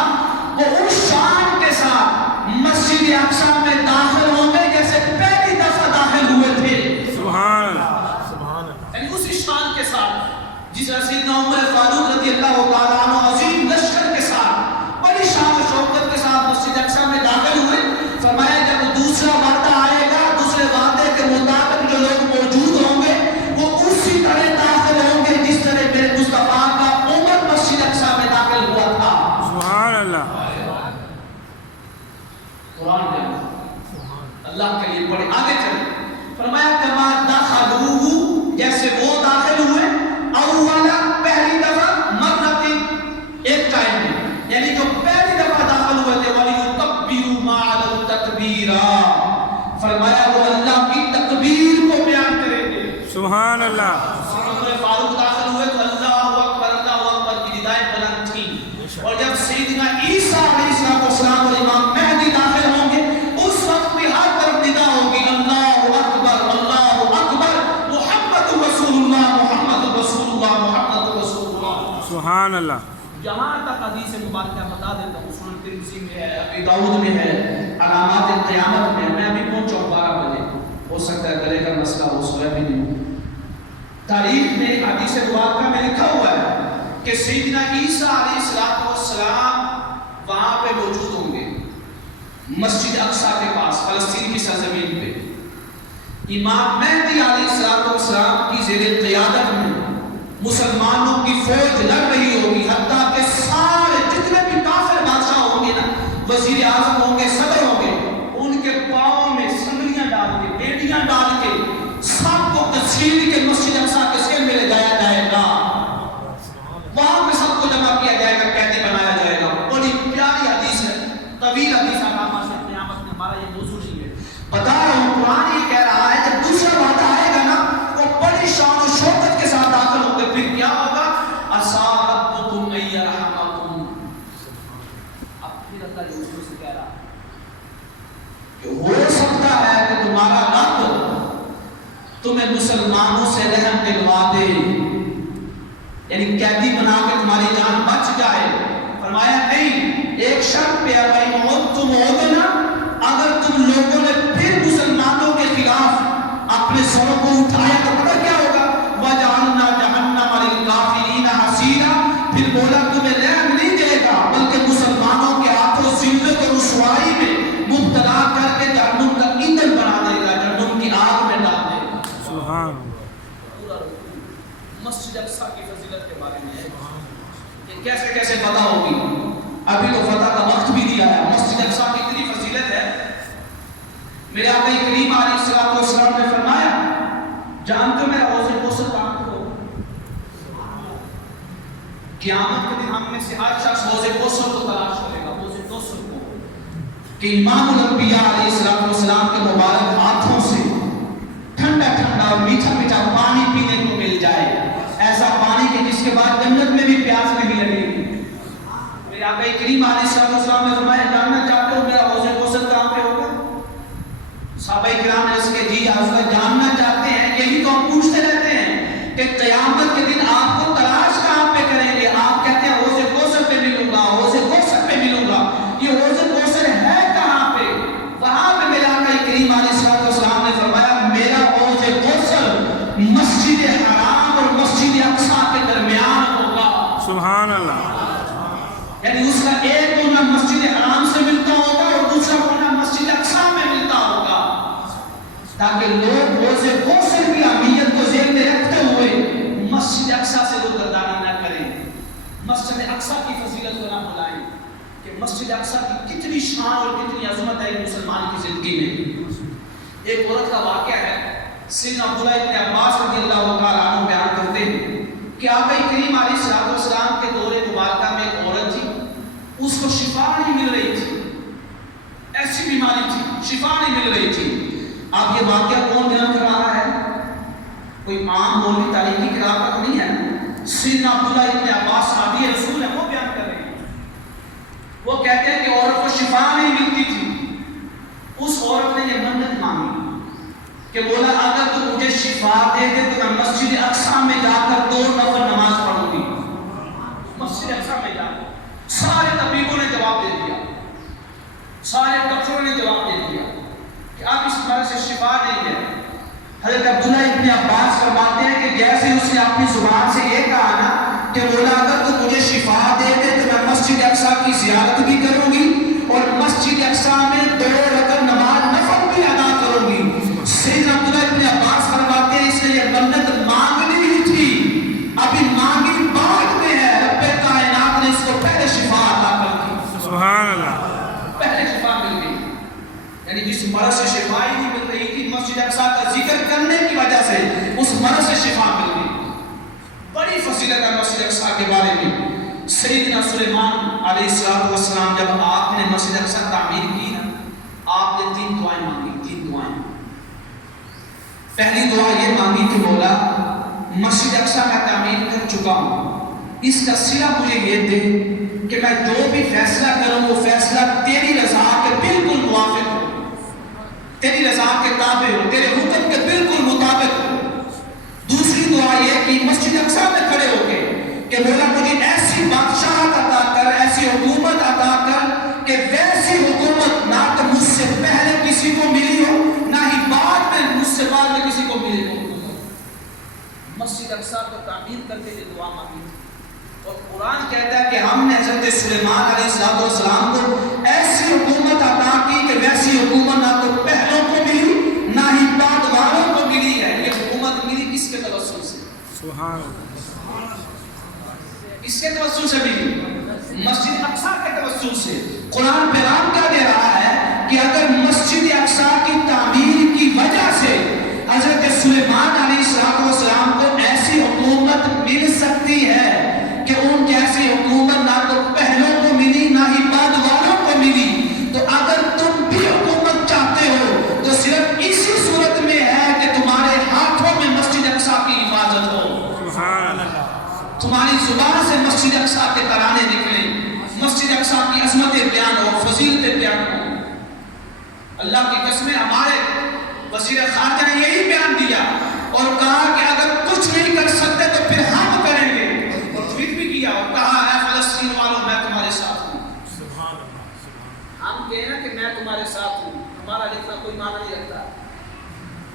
وہ اس شان کے ساتھ مسجد اقصی میں داخل ہوں گے جیسے پہلی دفعہ داخل ہوئے تھے۔ سبحان اللہ، یعنی اسی شان کے ساتھ جس طرح سیدنا عمر فاروق رضی اللہ تعالیٰ عنہ عظیم لشکر کے ساتھ بڑی شان و شوکت کے ساتھ مسجد اقصی میں داخل ہوئے، فرمایا جب دوسرا وعدہ آئے گا، دوسرے وعدے کے مطابق جو لوگ موجود ہوں گے وہ اسی طرح داخل ہوں گے جس طرح میرے مصطفیٰ کا عمر فاروق داخل ہوئے تو اللہ اکبر کی ندائیں بلند تھیں، اور جب سیدنا عیسیٰ علیہ السلام اور امام مہدی داخل ہوں گے اس وقت بھی ہر طرف ندا ہوگی اللہ اکبر محمد رسول اللہ محمد رسول اللہ محمد رسول اللہ. سبحان اللہ. جہاں تک حدیث مبارکہ بتا دیتا ہوں، سنن ترمذی میں ہے، ابی داؤد میں ہے، علامات قیامت میں. میں ابھی پہنچا ہوں 12 بجے، ہو سکتا ہے گلے کا مسئلہ ہو، سویا بھی نہیں. تاریخ میں حدیث مبارکہ میں لکھا ہوا ہے کہ سیدنا عیسیٰ علیہ السلام وہاں پہ موجود ہوں گے، مسجد اقصیٰ کے پاس، فلسطین کی سرزمین پہ. امام مہدی علیہ السلام کی زیر قیادت میں مسلمانوں کی فوج لڑ رہی ہوگی، حتیٰ کہ سارے جتنے بھی کافر بادشاہ ہوں گے نا، وزیر اعظم ہوں گے، صدر ہوں گے، ان کے پاؤں میں سنگلیاں ڈال کے، بیڑیاں ڈال کے سب کو تسلیم کے مسجد اقصیٰ کے سیر میں لے جایا جائے گا. وہاں پہ سب کو جمع کیا جائے گا، قیدی بنایا جائے گا. بڑی پیاری حدیث ہے، طویل حدیث. علامہ سے قیامت میں ہمارا یہ موضوع نہیں ہے، بتا رہا ہوں. قرآن یہ کہہ رہا ہے جب دوسرا وعدہ آئے گا نا، وہ بڑی شان و شوکت کے ساتھ داخل ہوں گے. پھر کیا ہوگا؟ عَسَىٰ رَبُّكُمْ أَن يَرْحَمَكُمْ. اب پھر اللہ یوسف سے کہہ رہا کہ ہو سکتا ہے کہ تمہارا رب تمہیں مسلمانوں سے رحم دلوا دے، یعنی قیدی بنا کے تمہاری جان بچ جائے. فرمایا نہیں، ایک شرط پہ ہے، تم عدنا، اگر تم لوگوں نے پھر مسلمانوں کے خلاف اپنے سروں کو اٹھایا تو پتہ کیا ہوگا؟ وَجَعَلْنَا جَهَنَّمَ لِلْكَافِرِينَ حَصِيرًا. پھر بولا تمہیں رحم نہیں دے گا، بلکہ مسلمانوں کے ہاتھوں ذلت اور رسوائی میں مبتلا کر کے جہنم کا ایندھن بنا دے گا، جہنم کی آگ میں ڈال دے گا. سبحان. مسجد اقصیٰ کی فضیلت کے بارے میں کہ کیسے کیسے فتح ہوگی. ابھی تو فتح کا وقت بھی نہیں آیا. مسجد اقصیٰ کی اتنی فضیلت ہے، میرے آقا کریم علیہ السلام نے فرمایا، جانتے ہو میرا حوض کوثر کہاں پہ ہو؟ قیامت کے دن ہم میں سے ہر شخص حوض کوثر کو تلاش کرے گا. حوض کوثر کو کہ امام الانبیاء علیہ السلام کے مبارک ہاتھوں سے ٹھنڈا ٹھنڈا اور میٹھا میٹھا پانی پینے کو مل جائے، ایسا پانی کہ جس کے بعد جنت میں بھی پیاس نہیں لگے گی. میرے آقا کریم علیہ السلام نے فرمایا، جاننا چاہتے ہو میرا حوض کوثر کہاں پہ ہوگا؟ صحابہ کرام نے اس کے جی حضرت جاننا چاہتے ہیں. یہی تو ہم پوچھتے رہتے ہیں کہ قیامت کے دن آپ کو تلاش کہاں پہ کریں گے؟ آپ کہتے ہیں حوض کوثر پہ ملوں گا، حوض کوثر پہ ملوں گا. یہ حوض کوثر ہے کہاں پہ؟ وہاں پہ میرے آقا کریم علیہ السلام نے فرمایا، میرا حوض کوثر مسجد حرام اور مسجد اقصیٰ کے درمیان ہوگا. سبحان اللہ. یعنی اس کا ایک کونا مسجد حرام سے ملتا ہوگا اور دوسرا کونا مسجد اقصیٰ میں ملتا ہوگا، تاکہ لوگ حوض کوثر کی اہمیت کو ذہن میں رکھتے ہوئے مسجد اقصیٰ سے روگردانی نہ کریں، مسجد اقصیٰ کی فضیلت کو نہ بھلائیں کہ مسجد اقصیٰ کی کتنی شان اور کتنی عظمت ہے مسلمان کی زندگی میں. ایک عورت کا واقعہ ہے، سیدنا عبداللہ ابن عباس رضی اللہ تعالیٰ عنہ بیان کرتے ہیں کہ آقا کریم علیہ السلام کے دور مبارکہ میں ایک عورت تھی، اس کو شفا نہیں مل رہی تھی، ایسی بیماری تھی، شفا نہیں مل رہی تھی. اب یہ واقعہ کون بیان کر رہا ہے؟ کوئی عام مولوی تاریخی کتاب کا نہیں ہے، سیدنا عبداللہ ابن عباس صحابی رسول ہے، وہ بیان کر رہے ہیں. وہ کہتے ہیں کہ عورت کو شفا نہیں ملتی تھی. اس عورت نے یہ منت مانگی کہ بولا اگر تو مجھے شفا دے دے تو میں مسجد اقصیٰ میں جا کر 2 نفل نماز پڑھوں گی. مسجد اقصیٰ میں جا کر سارے طبیبوں نے جواب دے دیا، سارے ڈاکٹروں نے جواب دے دیا کہ اب اس مرض سے شفا نہیں ہے. حضرت عبداللہ ابن عباس فرماتے ہیں کہ جیسے اس نے اپنی زبان سے یہ کہا نا کہ بولا اگر تو مجھے شفا دے دے تو میں مسجد اقصیٰ کی زیارت بھی کروں گی اور مسجد اقصیٰ میں 2 رکعت نماز نفل بھی ادا کروں گی. سیدنا عبداللہ ابن عباس فرماتے ہیں اس نے یہ منت مانگنی ہی تھی، ابھی مانگی بعد میں ہے. رب کائنات نے اس کو پہلے شفا عطا کر دی. سبحان اللہ. پہلے شفا مل گئی. یعنی جس مرض سے شفا ہی نہیں مل رہی تھی، مسجد اقصیٰ کا ذکر کرنے کی وجہ سے اس مرض سے شفا مل گئی. بڑی فضیلت ہے مسجد اقصیٰ کے بارے میں. سیدنا سلیمان علیہ السلام جب آپ نے مسجد اقصیٰ تعمیر کی نا، آپ نے 3 دعائیں مانگی. 3 دعائیں. پہلی دعا یہ مانگی کہ مولا مسجد اقصی میں تعمیر کر چکا ہوں، اس کا صلہ مجھے یہ دے کہ میں جو بھی فیصلہ کروں وہ فیصلہ تیری رضا کے بالکل موافق ہو، تیری رضا کے تابع ہو، تیرے حکم کے بالکل مطابق ہو۔ دوسری دعا یہ کہ مسجد اقصی میں کھڑے ہو کے کہ مولا مجھے ایسی بادشاہت عطا کر، ایسی حکومت عطا کر کہ ویسی حکومت نہ تو مجھ سے پہلے کسی کو ملی ہو، نہ ہی بعد میں مجھ سے بعد میں کسی کو ملی ہو۔ مسجد اقصی کو تعمیر کرنے کی دعا مانگی، اور قرآن کہتا ہے کہ ہم نے حضرت سلیمان علیہ السلام کو ایسی حکومت عطا کی کہ ویسی حکومت نہ تو پہلوں کو ملی نہ ہی بعد والوں کو ملی ہے۔ یہ حکومت ملی کس کے توسل سے؟ سبحان اللہ، کس کے توسل سے ملی؟ مسجد اقصی کے توسل سے۔ قرآن پیغام کیا دے رہا ہے کہ اگر مسجد اقصی کی تعمیر کی وجہ سے حضرت سلیمان علیہ السلام کو ایسی حکومت مل سکتی ہے کہ ان جیسی حکومت نہ تو پہلوں کو ملی نہ ہی بعد والوں کو ملی، تو اگر تم بھی حکومت چاہتے ہو تو صرف اسی صورت میں ہے کہ تمہارے ہاتھوں میں مسجد اقصی کی حفاظت ہو، سبحان اللہ، تمہاری زبان سے مسجد اقصی کے ترانے نکلیں، مسجد اقصی کی عظمتیں بیان ہو، فضیلتیں بیان ہو۔ اللہ کی قسمیں ہمارے وزیر خارجہ نے یہی بیان دیا اور کہا کہ اگر کچھ نہیں کر سکتے تو پھر ہم کریں گے، اور ٹویٹ بھی کیا اور کہا اے فلسطین والوں میں تمہارے ساتھ ہوں۔ ہم کہنا کہ میں تمہارے ساتھ ہوں، ہمارا لکھنا کوئی معنی نہیں رکھتا،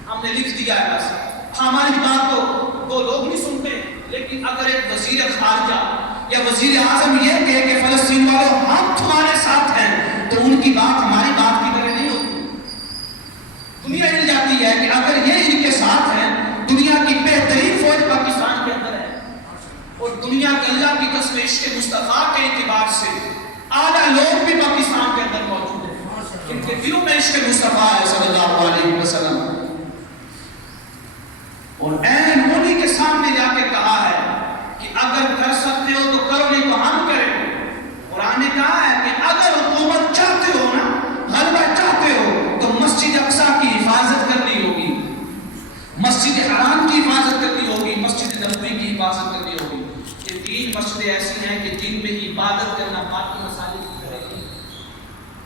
ہم نے لکھ دیا ہے بس۔ ہماری بات تو دو لوگ نہیں سنتے، لیکن اگر ایک وزیر خارجہ یا وزیر اعظم یہ کہے کہ فلسطین والوں ہم تمہارے ساتھ ہیں، تو ان کی بات ہماری بات کی طرح نہیں ہوتی۔ دنیا ہل جاتی ہے کہ اگر یہ ان کے ساتھ ہیں، دنیا کی بہترین فوج پاکستان کے اندر ہے، اور دنیا کے اللہ کی قسم عشق مصطفیٰ کے اعتبار سے اعلیٰ لوگ بھی پاکستان کے اندر موجود ہیں، ان کے دلوں میں عشق مصطفیٰ ہے صلی اللہ علیہ وسلم، اور عین انہی کے سامنے جا کے کہا ہے کہ اگر کر سکتے ہو تو کرو، نہیں تو ہم کریں۔ قرآن نے کہا ہے کہ اگر حکومت چاہتے ہو نا، غلبہ چاہتے ہو تو مسجد اقصی کی حفاظت کرنی ہوگی، مسجد حرام کی حفاظت کرنی ہوگی، مسجد نبوی کی حفاظت کرنی ہوگی۔ یہ تین مسجدیں ایسی ہیں کہ جن میں عبادت کرنا باقی مساجد کی طرح نہیں۔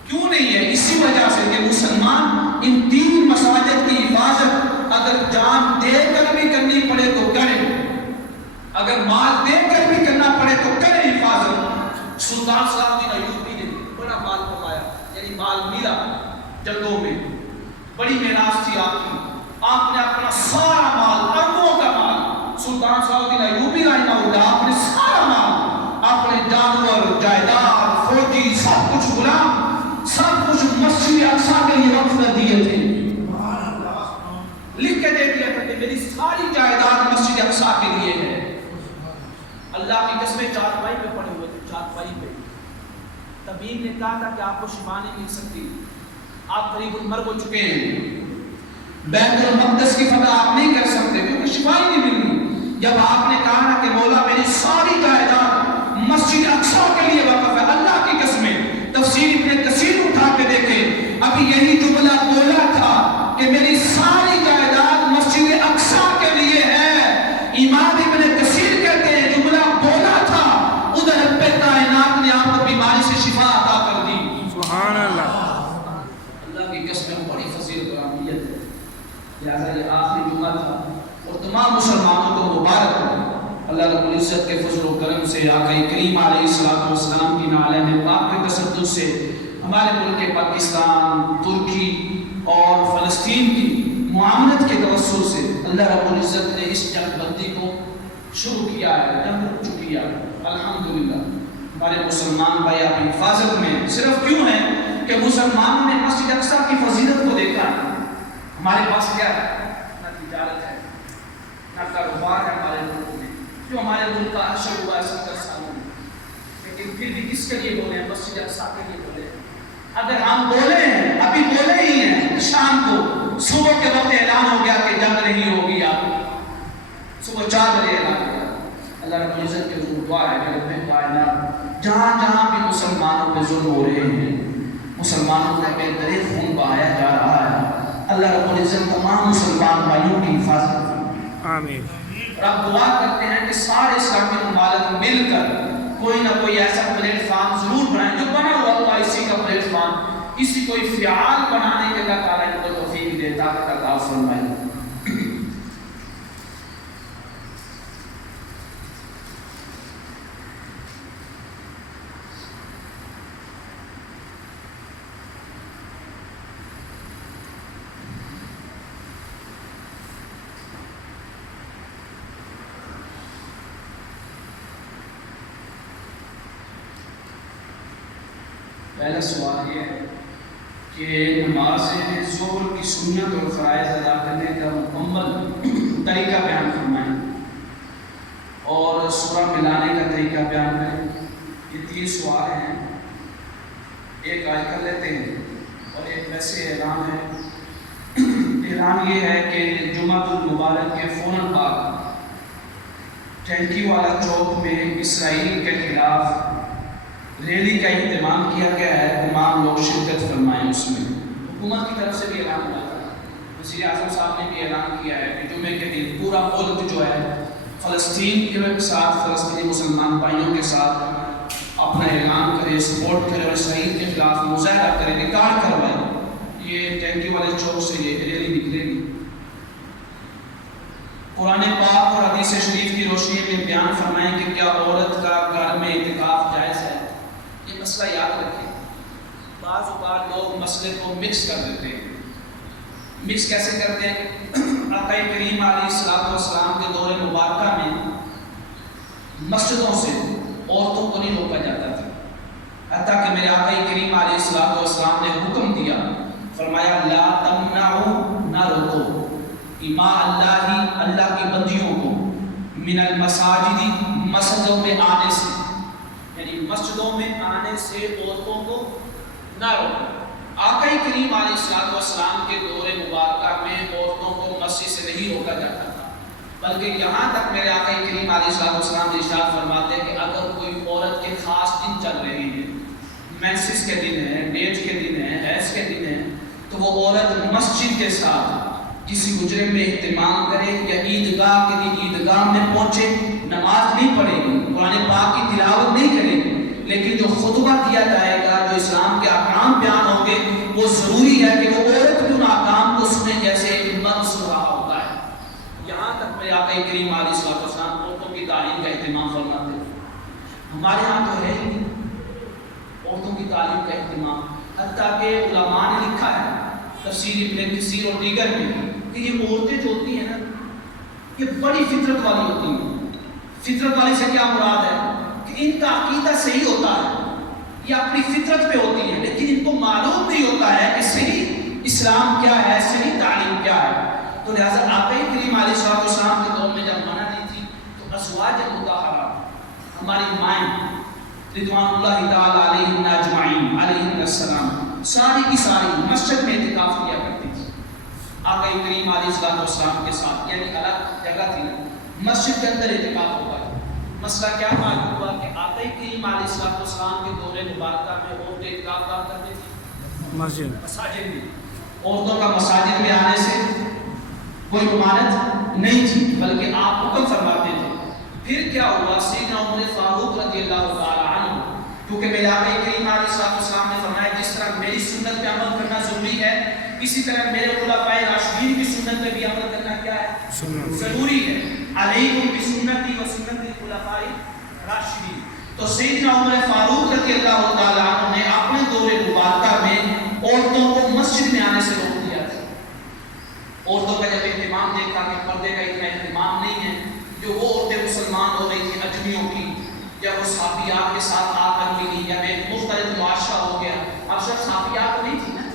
کیوں نہیں ہے؟ اسی وجہ سے کہ مسلمان ان تین مساجد کی حفاظت اگر جان دے کر بھی کرنی پڑے تو کریں، اگر مال دے کر بھی کرنا پڑے تو کریں حفاظت۔ سلطان صلاح الدین ایوبی نے بڑا مال کمایا، یعنی مال ملا جنگوں میں، بڑی میراث تھی آپ کی، آپ نے اپنا سارا مال، اربوں کا مال، سلطان صلاح الدین ایوبی رحمہ اللہ، آپ نے سارا مال، اپنے جانور، جائیداد، فوجی، سب کچھ غلام، سب کچھ مسجد اقصی کے لیے وقف کر دیے تھے، لکھ کے دے دیا تھا کہ میری ساری جائیداد مسجد اقصی کے لیے ہے۔ اللہ کی قسمیں چارپائی پہ پڑے ہوئے تھے، چارپائی پہ طبیب نے کہا تھا کہ آپ کو شفا نہیں مل سکتی، آپ قریب المرگ ہو چکے ہیں، بیت المقدس کی فتح آپ نہیں کر سکتے کیونکہ شفا ہی نہیں ملی۔ جب آپ نے کہا نا کہ مولا میری ساری جائیداد مسجد اقصی کے لیے وقف ہے، اللہ کی قسمیں تفسیر ابن کثیر اٹھا کے دیکھے، ابھی یہی جملہ بولا تھا کہ میری ساری جائیداد مسجد اقصی کے لیے ہے، امام ابن کثیر کہتے ہیں جملہ بولا تھا، ادھر رب کائنات نے آپ کو بیماری سے شفا عطا کر دی۔ سبحان اللہ، اللہ کی قسم بڑی فضیلت اور اہمیت ہے، لہذا یہ آخری جمعہ تھا اور تمام مسلمانوں کو مبارک ہو۔ اللہ رب العزت کے فضل و کرم سے، آقا کریم علیہ السلام کی نعلین پاک کے تصدق سے ہمارے ملک پاکستان، ترکی اور فلسطین کی معاملت کے توسل سے اللہ رب العزت نے اس جنگ بندی کو شروع کیا ہے، جنگ رک چکی ہے الحمدللہ۔ ہمارے مسلمان بھائی آپ حفاظت میں صرف کیوں ہیں کہ مسلمانوں نے مسجد اقصی کی فضیلت کو دیکھا ہے۔ ہمارے پاس کیا ہے؟ نہ تجارت ہے، نہ کاروبار ہے ہمارے ملک میں، جو ہمارے ملک کا حشر ہوا ہے 70 سالوں میں، لیکن پھر بھی کس کے لیے بولے ہیں؟ مسجد اقصی کے لیے بولے ہیں۔ اگر ہم بولے ہیں، ابھی بولے ہی ہیں، شام کو صبح کے وقت اعلان ہو گیا کہ جنگ نہیں ہوگی، آپ صبح 4 بجے اعلان ہو گیا۔ اللہ رب العزت کے حضور دعا ہے کہ رب کائنات جہاں جہاں بھی مسلمانوں پہ ظلم ہو رہے ہیں، مسلمانوں کا بے دریغ خون بہایا جا رہا ہے، اللہ رب العزت تمام مسلمان بھائیوں کی حفاظت کرے۔ آمین۔ اور آپ دعا کرتے ہیں کہ سارے اسلامی ممالک مل کر کوئی نہ کوئی ایسا پلیٹ فارم ضرور بنائیں جو بنا ہوا OIC کا پلیٹ فارم، کسی کوئی فعال بنانے کے اللہ تعالیٰ ان کو توفیق دے تاکہ عطا فرمائے۔ پہلا سوال یہ ہے کہ نماز ظہر کی سنت اور فرائض ادا کرنے کا مکمل طریقہ بیان فرمائیں اور سورہ ملانے کا طریقہ بیان کریں۔ یہ 3 سوال ہیں، ایک آج کر لیتے ہیں اور ایک ویسے اعلان ہے۔ اعلان یہ ہے کہ جمعہ المبارک کے فوراً بعد ٹینکی والا چوک میں اسرائیل کے خلاف ریلی کا اہتمام کیا گیا ہے، تمام لوگ شرکت فرمائیں اس میں۔ حکومت کی طرف سے بھی اعلان ہوا تھا، وزیر اعظم صاحب نے بھی اعلان کیا ہے کہ جمعے کے دن پورا ملک جو ہے فلسطین کے ساتھ، فلسطینی مسلمان بھائیوں کے ساتھ اپنا اعلان کرے، سپورٹ کرے اور اسرائیل کے خلاف مظاہرہ کرے، ریکارڈ کروائے۔ یہ ٹینکی والے چوک سے یہ ریلی نکلے گی۔ قرآن پاک اور حدیث شریف کی روشنی میں بیان فرمائیں کہ کیا عورت کا گھر میں اعتکاف جائز ہے؟ یہ مسئلہ یاد رکھیں، بعض اوقات لوگ مسئلے کو مکس کر دیتے ہیں۔ مکس کیسے کرتے ہیں؟ آقا کریم علیہ السلام کے دور مبارکہ میں مسجدوں سے عورتوں کو نہیں روکا جاتا تھا، حتیٰ کہ میرے آقا کریم علیہ السلام نے حکم دیا، فرمایا لا تمنعوا، نہ روکو ایما اللہ کی بندیوں کو من المساجد، مسجدوں میں آنے سے، یعنی مسجدوں میں آنے سے عورتوں کو نہ روکو۔ آقا کریم علیہ السلام کے دور مبارکہ میں عورتوں کو مسجد سے نہیں روکا جاتا تھا، بلکہ یہاں تک میرے آقا کریم علیہ السلام ارشاد فرماتے ہیں کہ اگر کوئی عورت کے خاص دن چل رہے ہیں، مینسس کے دن ہیں، ڈیٹ کے دن ہیں، حیض کے دن ہیں، تو وہ عورت مسجد کے ساتھ کسی گجرے میں اہتمام کرے یا عیدگاہ کے لیے عیدگاہ میں پہنچے، نماز نہیں پڑھے گی، قرآن پاک کی تلاوت نہیں کرے گی، لیکن جو خطبہ دیا جائے گا، جو اسلام کے احکام بیان ہوں گے، وہ ضروری ہے کہ وہ عورت بھی ان احکام کو سنے جیسے ایک مرد سن رہا ہوتا ہے۔ یہاں تک میرے آقا کریم علیہ السلام عورتوں کی تعلیم کا اہتمام فرماتے ہیں۔ ہمارے ہاں تو ہے ہی عورتوں کی تعلیم کا اہتمام، حتیٰ کہ علماء نے لکھا ہے تفسیر ابن کثیر اور دیگر میں کہ یہ عورتیں جو ہوتی ہیں نا، یہ بڑی فطرت والی ہوتی ہیں۔ فطرت والی سے کیا مراد ہے کہ ان کا عقیدہ صحیح ہوتا ہے، یہ اپنی فطرت پہ ہوتی ہیں، لیکن ان کو معلوم نہیں ہوتا ہے کہ صحیح اسلام کیا ہے، صحیح تعلیم کیا ہے۔ تو لہٰذا آقا کریم علیہ السلام کے دور میں جب منع نہیں تھی تو ازواج مطہرات، ہماری مائیں رضوان اللہ تعالی علیہم اجمعین علیہم السلام، ساری کی ساری مسجد میں اعتکاف کیا کرتی تھی آقا کریم علیہ السلام کے ساتھ، یعنی الگ جگہ تھی، مسجد کے اندر اعتکاف ہوگا۔ مسئلہ کیا معلوم ہوا کہ آقا کریم علیہ السلام کے دور مبارکہ میں عورتیں اعتکاف کرتی تھی مساجد میں۔ عورتوں کا مساجد میں آنے سے کوئی ممانعت نہیں تھی، بلکہ آپ حکم فرماتے تھے۔ پھر کیا ہوا؟ سیدنا عمر فاروق رضی اللہ تعالی عنہ، کیونکہ میرے آقا کریم علیہ السلام نے فرمایا جس طرح میری سنت پہ عمل کرنا ضروری ہے، اسی طرح میرے خلفائے راشدین کی سنت پہ بھی عمل کرنا کیا ہے؟ ضروری ہے۔ علیکم بسنتی و سنت الخلفاء راشدین۔ تو سیدنا عمر فاروق رضی اللہ تعالی عنہ نے اپنے دور مبارکہ میں عورتوں کو مسجد میں آنے سے روک دیا تھا۔ عورتوں کا جب اہتمام دیکھا کہ پردے کا اتنا اہتمام نہیں ہے، جو وہ عورتیں مسلمان ہو رہی تھیں اجمیوں کی، یا وہ صحابیات کے ساتھ آ کر ملی، یا ایک مختلف معاشرہ ہو گیا، اب صرف صحابیات نہیں تھی نا،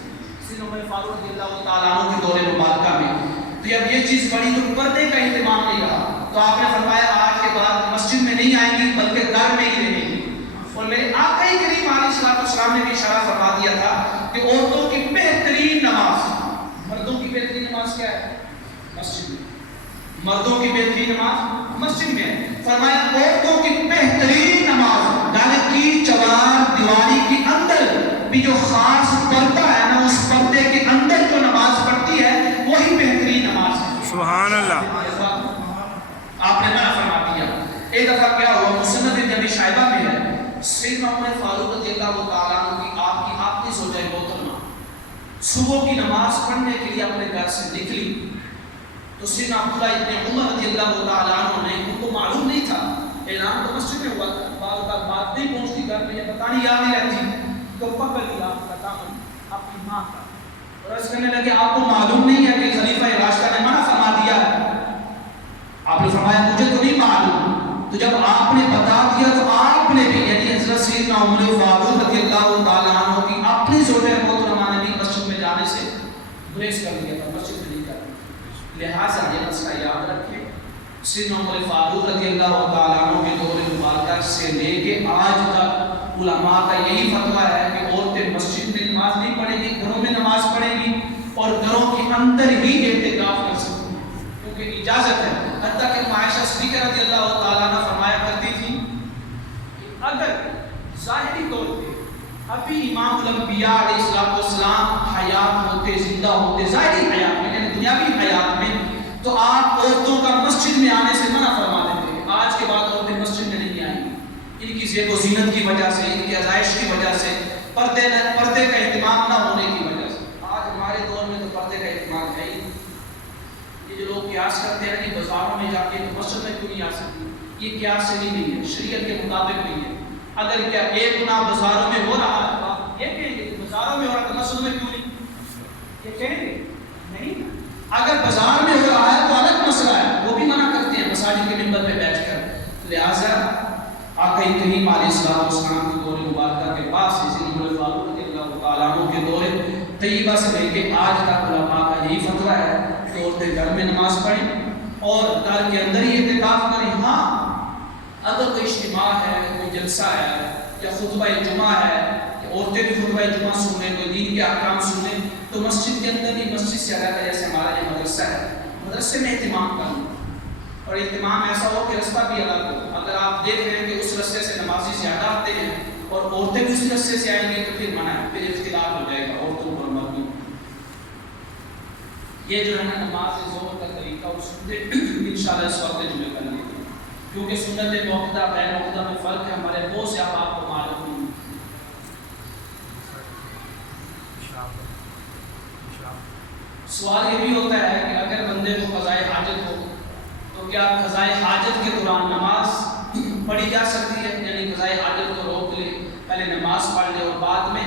سیدنا عمر فاروق رضی اللہ تعالیٰ عنہ کے دور مبارکہ میں، تو جب یہ چیز بڑی تو پردے کا اہتمام نہیں رہا، تو آپ نے فرمایا آج کے بعد مسجد میں نہیں آئیں گی بلکہ گھر میں ہی رہیں گی۔ اور میرے آقا کریم علیہ السلام نے بھی اشارہ فرما دیا تھا کہ عورتوں کی بہترین نماز، مردوں کی بہترین نماز کیا ہے؟ مسجد میں۔ مردوں کی بہترین نماز مسجد میں ہے۔ فرمایا عورتوں کی بہترین نماز گھر کی چوار دیواری کے اندر بھی جو خاص پردہ ہے نا، اس پردے کے اندر جو نماز پڑھتی ہے وہی بہترین نماز ہے۔ سبحان اللہ۔ آپ صبح کی نماز پڑھنے کے لیے اپنے گھر سے نکلی تو سیدنا عبداللہ ابن عمر رضی اللہ تعالیٰ عنہ نے، ان کو معلوم نہیں تھا، اعلان تو مسجد میں ہوا تھا، بات نہیں پہنچتی گھر میں، یہ پتہ نہیں یاد نہیں رہتی، تو پکڑ لیا آپ کا دامن اپنی ماں کا اور عرض کرنے لگے آپ کو معلوم نہیں ہے کہ خلیفہ راشدہ نے منع فرما دیا ہے؟ آپ نے فرمایا مجھے تو نہیں معلوم۔ تو جب آپ نے بتا دیا تو آپ نے بھی، یعنی حضرت سیدنا عمر فاروق رضی اللہ تعالیٰ عنہ کی اپنی زوجہ محترمہ نے بھی مسجد میں جانے سے گریز کر دیا تھا، مسجد میں نہیں جانا۔ لہٰذا یہ مسئلہ یاد رکھیں، سیدنا عمر فاروق رضی اللہ تعالیٰ عنہ کے دور مبارکہ سے لے کے آج تک علماء کا یہی فتویٰ ہے کہ عورتیں مسجد میں نماز نہیں پڑھیں گی، گھروں میں نماز پڑھیں گی اور گھروں کے اندر ہی اعتکاف کر سکتی ہیں کیونکہ اجازت ہے۔ حتیٰ کہ عائشہ صدیقہ رضی اللہ تعالیٰ عنہ فرمایا کرتی تھی کہ اگر ظاہری طور پہ ابھی امام الانبیاء علیہ السلام حیات ہوتے، زندہ ہوتے، ظاہری حیات میں یعنی دنیاوی حیات میں، تو آپ عورتوں کا مسجد میں آنے سے منع فرما دیتے ہیں۔ آج کے بعد عورتیں مسجد میں نہیں آئیں گی، ان کی زیب و زینت کی وجہ سے، ان کی آزائش کی وجہ سے، پردے کا اہتمام نہ ہونے کی وجہ سے۔ آج ہمارے دور میں تو پردے کا اہتمام ہے ہی نہیں۔ یہ جو لوگ قیاس کرتے ہیں کہ بازاروں میں جا کے مسجد میں کیوں نہیں آ سکتی، یہ قیاس سے نہیں ہے، شریعت کے مطابق نہیں ہے۔ اگر کیا ایک گناہ بازاروں میں ہو رہا ہے تو آپ یہ کہیں گے کہ بازاروں میں ہو رہا ہے تو مسجد میں کیوں نہیں، یہ کہیں گے نہیں۔ اگر بازار میں ہو رہا ہے تو الگ مسئلہ ہے، وہ بھی منع کرتے ہیں مساجد کے منبر پہ بیٹھ کر۔ لہٰذا آقا کریم علیہ السلام کے دور مبارکہ کے پاس اسی عمر فاروق رضی اللہ تعالیٰ عنہ کے دور طیبہ سے لے کے آج تک علماء کا یہی فتویٰ ہے کہ عورتیں گھر میں نماز پڑھیں اور گھر کے اندر ہی اعتکاف کریں۔ ہاں اگر کوئی اجتماع ہے، کوئی جلسہ ہے یا خطبہ جمعہ ہے، عورتیں بھی خطبہ جمعہ سنیں، کوئی دین کے احکام سنیں، تو مسجد کے اندر ہی، مسجد سے علیحدہ جیسے ہمارا یہ مدرسہ ہے، مدرسے میں اہتمام کروں اور اہتمام ایسا ہو کہ رستہ بھی الگ ہو۔ اگر آپ دیکھ رہے ہیں کہ اس رستے سے نمازی زیادہ آتے ہیں اور عورتیں بھی اس رستے سے آئیں گی تو پھر منع ہے، پھر اختلاف ہو جائے گا عورتوں پر مردوں۔ یہ جو ہے نا نماز ظہر کا طریقہ اور سنت انشاءاللہ اس وقت جمعے کر لیتے ہیں کیونکہ سنت موقدہ غیر موقدہ میں فرق ہے، ہمارے بہت سے آپ کو معلوم نہیں۔ سوال یہ بھی ہوتا ہے کہ اگر بندے کو قضائے حاجت ہو تو کیا قضائے حاجت کے دوران نماز پڑھی جا سکتی ہے؟ یعنی قضائے حاجت کو روک لے، پہلے نماز پڑھ لے اور بعد میں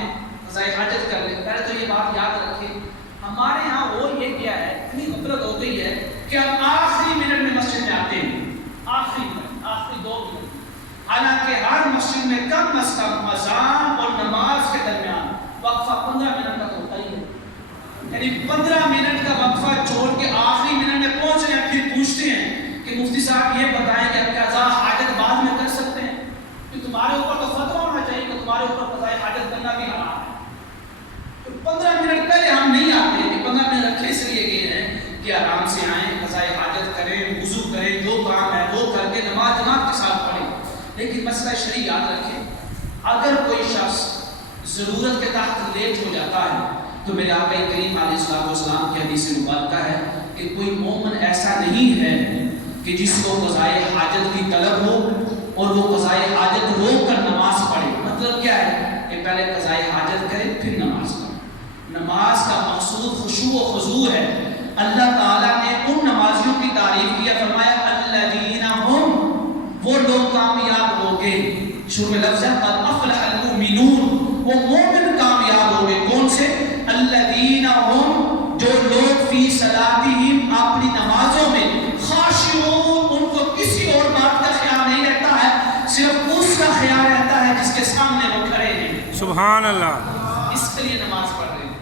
قضائے حاجت کر لے۔ پہلے تو یہ بات یاد رکھیں، ہمارے ہاں وہ یہ کیا ہے، اتنی غفلت ہو گئی ہے کہ ہم آخری منٹ میں مسجد میں آتے ہیں، آخری منٹ، آخری 2 منٹ، حالانکہ ہر مسجد میں کم از کم اذان اور نماز کے درمیان وقفہ 15 منٹ کا ہوتا ہی ہے۔ یعنی 15 منٹ کا وقفہ چھوڑ کے آخری منٹ میں پہنچ رہے ہیں، پھر پوچھتے ہیں کہ مفتی صاحب یہ بتائیں کہ قضا حاجت بعد میں کر سکتے ہیں؟ کہ تمہارے اوپر تو فتویٰ ہونا چاہیے کہ تمہارے اوپر قضا حاجت کرنا بھی حرام ہے۔ تو 15 منٹ پہلے ہم نہیں آتے کہ 15 منٹ رکھے اس لیے گئے ہیں کہ آرام سے آئیں، قضا حاجت کریں، وضو کریں، جو کام ہے وہ کر کے نماز جماعت کے ساتھ پڑھیں۔ لیکن مسئلہ شرعی یاد رکھیں، اگر کوئی شخص ضرورت کے تحت لیٹ ہو جاتا ہے تو میرے آقا کریم علیہ السلام کی حدیث مبارکہ ہے کہ کوئی مومن ایسا نہیں ہے کہ جس کو قضائے حاجت کی طلب ہو اور وہ قضائے حاجت روک کر نماز پڑھے۔ مطلب کیا ہے کہ پہلے قضائے حاجت کرے پھر نماز پڑھے۔ نماز کا مقصود خشوع و خضوع ہے۔ اللہ تعالیٰ نے ان نمازیوں کی تعریف کیا، فرمایا الذین ہم، وہ لوگ کامیاب ہو گئے، شروع میں لفظ ہے قد افلح المؤمنون، وہ مومن کامیاب ہو گئے۔ کون سے؟ الذین ہم، جو لوگ فی صلاتہم، اپنی نمازوں میں، خاشعون، ان کو کسی اور بات کا خیال نہیں رہتا ہے، صرف اس کا خیال رہتا ہے جس کے سامنے وہ کھڑے ہیں۔ سبحان اللہ۔ اس کے لیے نماز پڑھ رہے ہیں۔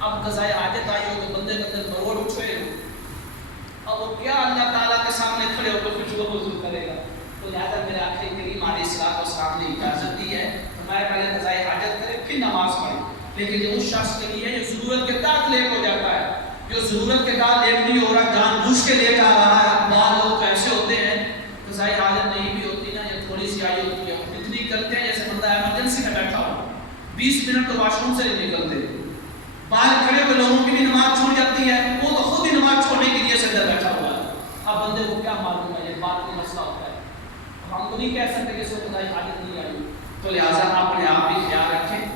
اب قضائے حاجت آئی ہو تو بندے کے اندر مروڑ اٹھے ہو، اب وہ کیا اللہ تعالیٰ کے سامنے کھڑے ہو تو کچھ وہ وضو کرے گا؟ تو لہٰذا میرے آقا کریم علیہ السلام نے اجازت دی ہے، فرمایا پہلے قضائے حاجت کرے پھر نماز پڑھے۔ لیکن یہ اس شخص کے لیے جو ضرورت کے تحت لیٹ ہو جاتا ہے، جو ضرورت کے تحت لیٹ نہیں ہو رہا، جان بوجھ کے لیٹ آ رہا ہے۔ بعض لوگ ایسے ہوتے ہیں قضائے حاجت نہیں بھی ہوتی نا، یا تھوڑی سی آئی ہوتی ہے، اتنی کرتے ہیں جیسے بندہ ایمرجنسی میں بیٹھا ہو، 20 منٹ تو واش روم سے نہیں نکلتے، باہر کھڑے ہوئے لوگوں کی بھی نماز چھوٹ جاتی ہے، وہ تو خود ہی نماز چھوڑنے کے لیے اندر بیٹھا ہوا ہے۔ اب بندے کو کیا معلوم ہے، یہ بات کا مسئلہ ہوتا ہے، ہم تو نہیں کہہ سکتے کہ اس کو قضائے حاجت نہیں آئی۔ تو لہٰذا اپنے آپ بھی خیال رکھیں،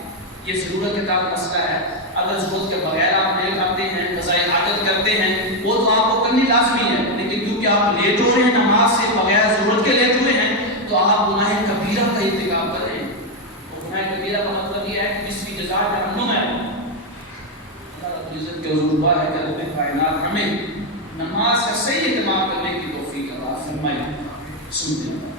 یہ ضرورت کے تحت مسئلہ ہے۔ اگر ضرورت کے بغیر آپ لیٹ آتے ہیں، قضاء حاجت کرتے ہیں، وہ تو آپ کو کرنی لازمی ہے، لیکن کیونکہ آپ لیٹ ہو رہے ہیں نماز سے بغیر ضرورت کے لیٹ ہوئے ہیں تو آپ گناہ کبیرہ کا ارتکاب کر رہے ہیں۔ اور گناہ کبیرہ کا مطلب یہ ہے کہ اس کی جزا جہنم ہے۔ اللہ رب العزت کے حضور دعا ہے کہ رب کائنات ہمیں نماز کا صحیح اہتمام کرنے کی توفیق عطا فرمائے۔ سنتے ہیں۔